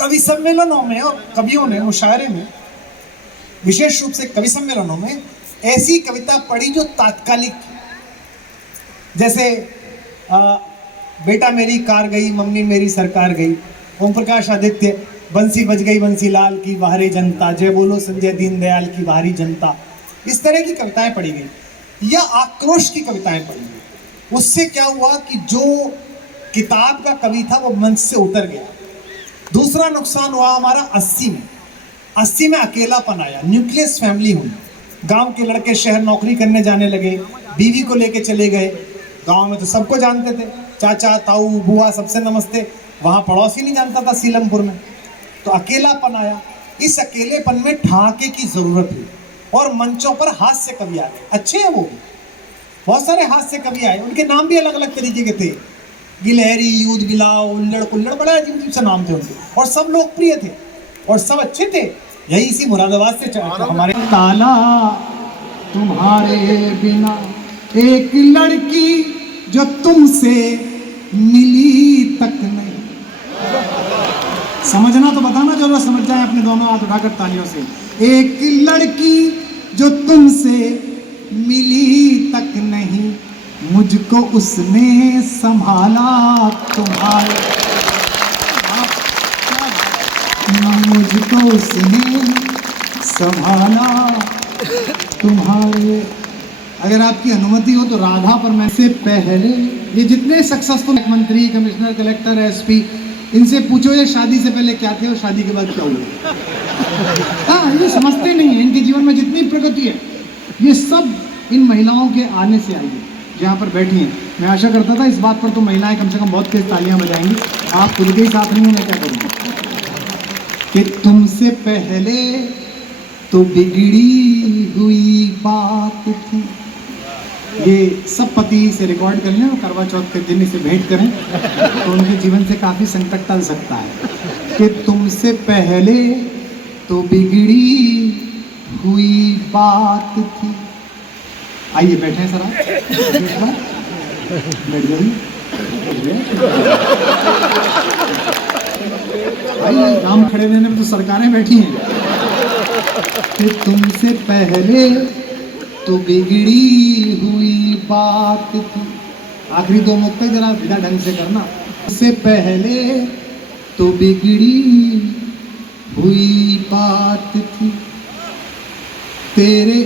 कवि सम्मेलनों में और कवियों ने मुशायरे में, विशेष रूप से कवि सम्मेलनों में ऐसी कविता पढ़ी जो तात्कालिक, जैसे बेटा मेरी कार गई, मम्मी मेरी सरकार गई, ओम प्रकाश आदित्य, बंसी बज गई बंसीलाल की बाहरी जनता, जय बोलो संजय दीनदयाल की बाहरी जनता, इस तरह की कविताएं पढ़ी गई या आक्रोश की कविताएं पढ़ी गई। उससे क्या हुआ कि जो किताब का कवि था वो मंच से उतर गया। दूसरा नुकसान हुआ हमारा 80 में अकेलापन आया, न्यूक्लियस फैमिली हुई। गांव के लड़के शहर नौकरी करने जाने लगे, बीवी को लेके चले गए। गांव में तो सबको जानते थे, चाचा ताऊ बुआ सबसे नमस्ते, वहां पड़ोसी नहीं जानता था सीलमपुर में। तो अकेलापन आया। इस अकेलेपन में ठहाके की जरूरत हुई और मंचों पर हास्य कवि आए, अच्छे हैं वो भी, बहुत सारे हास्य कवि आए, उनके नाम भी अलग अलग तरीके के थे, गिलहरी, यूद गिलाओ, उल्लड़ कुल्लड़, बड़ा अजीब अजीब से नाम थे उनके, और सब लोकप्रिय थे और सब अच्छे थे। यही इसी मुरादाबाद से हमारे ताला तुम्हारे बिना एक लड़की जो तुमसे मिली तक नहीं। समझना तो बताना, जो लोग समझ जाए अपने दोनों हाथ उठाकर तालियों से। एक लड़की जो तुमसे मिली तक नहीं, मुझको उसने संभाला तुम्हारे, मुझको उसने संभाला तुम्हारे। अगर आपकी अनुमति हो तो राधा पर मैं से पहले, ये जितने सक्सेसफुल मंत्री, कमिश्नर, कलेक्टर, एसपी, इनसे पूछो ये शादी से पहले क्या थे और शादी के बाद क्या हुआ। हाँ, ये समझते नहीं है, इनके जीवन में जितनी प्रगति है ये सब इन महिलाओं के आने से आई है, जहाँ पर बैठी हैं। मैं आशा करता था इस बात पर तो महिलाएं कम से कम बहुत तेज तालियां बजाएंगी। आप खुद के ही साथ नहीं हो, मैं क्या करूँगा। कि तुमसे पहले तो बिगड़ी हुई बात थी। ये सब पति से रिकॉर्ड कर लें और करवा चौथ के दिन इसे भेंट करें तो उनके जीवन से काफ़ी संकट टल सकता है। कि तुमसे पहले तो बिगड़ी हुई बात थी। आइए बैठे सर, आप बैठ जाइए। भाई नाम खड़े रहने में तो सरकारें बैठी हैं। कि तुमसे पहले तो बिगड़ी हुई बात थी। आखिरी दो नुक्ते जरा विदा ढंग से करना। उससे पहले तो बिगड़ी हुई बात थी तेरे